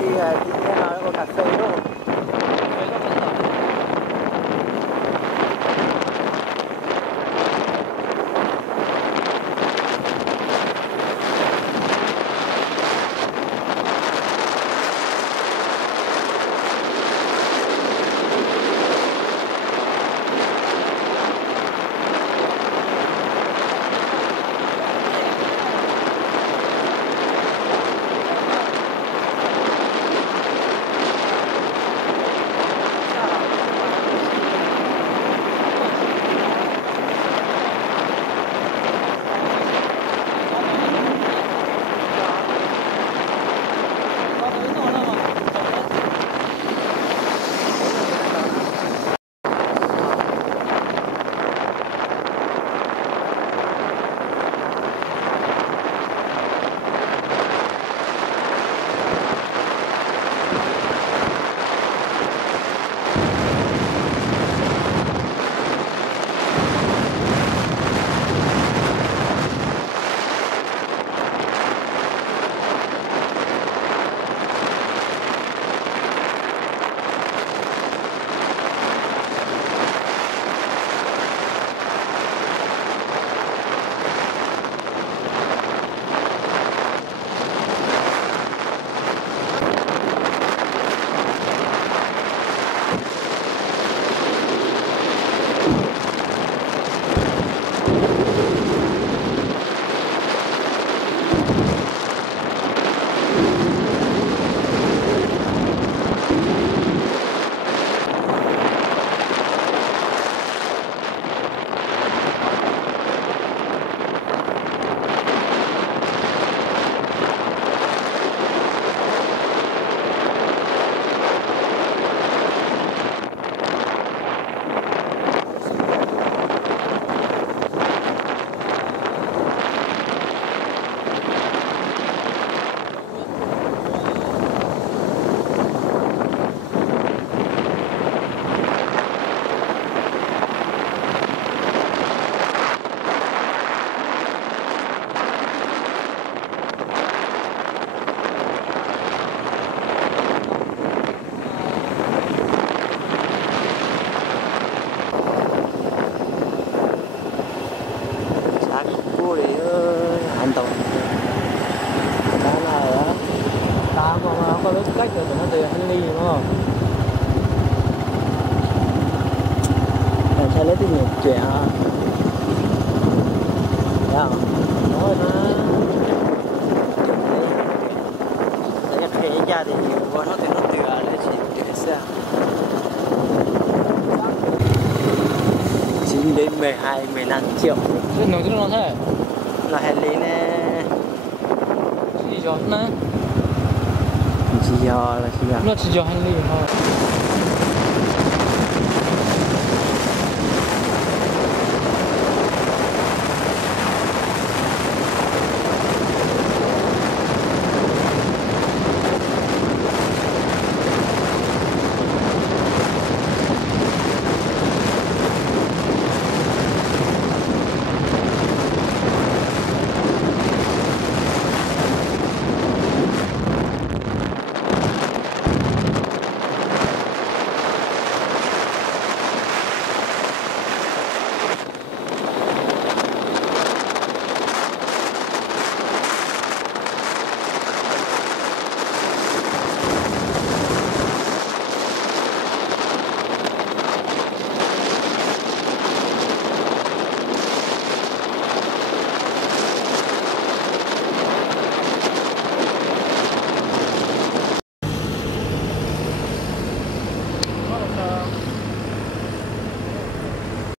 đi đi nào có cà phê luôn. Có biết cách rồi nó từ Henley đúng không? Rồi sao lấy tiếng Nhật chuyện à? Thấy không? Nói mà. Chuẩn đấy. Đấy là khi ra thì nó từ lấy chỉ cái xe. 9 đến 12, 15 triệu. Cái nó chứ nó thế. Là Henley nè. Chỉ cho nó. Chỉ do là chỉ do. Nó chỉ cho Henley thôi.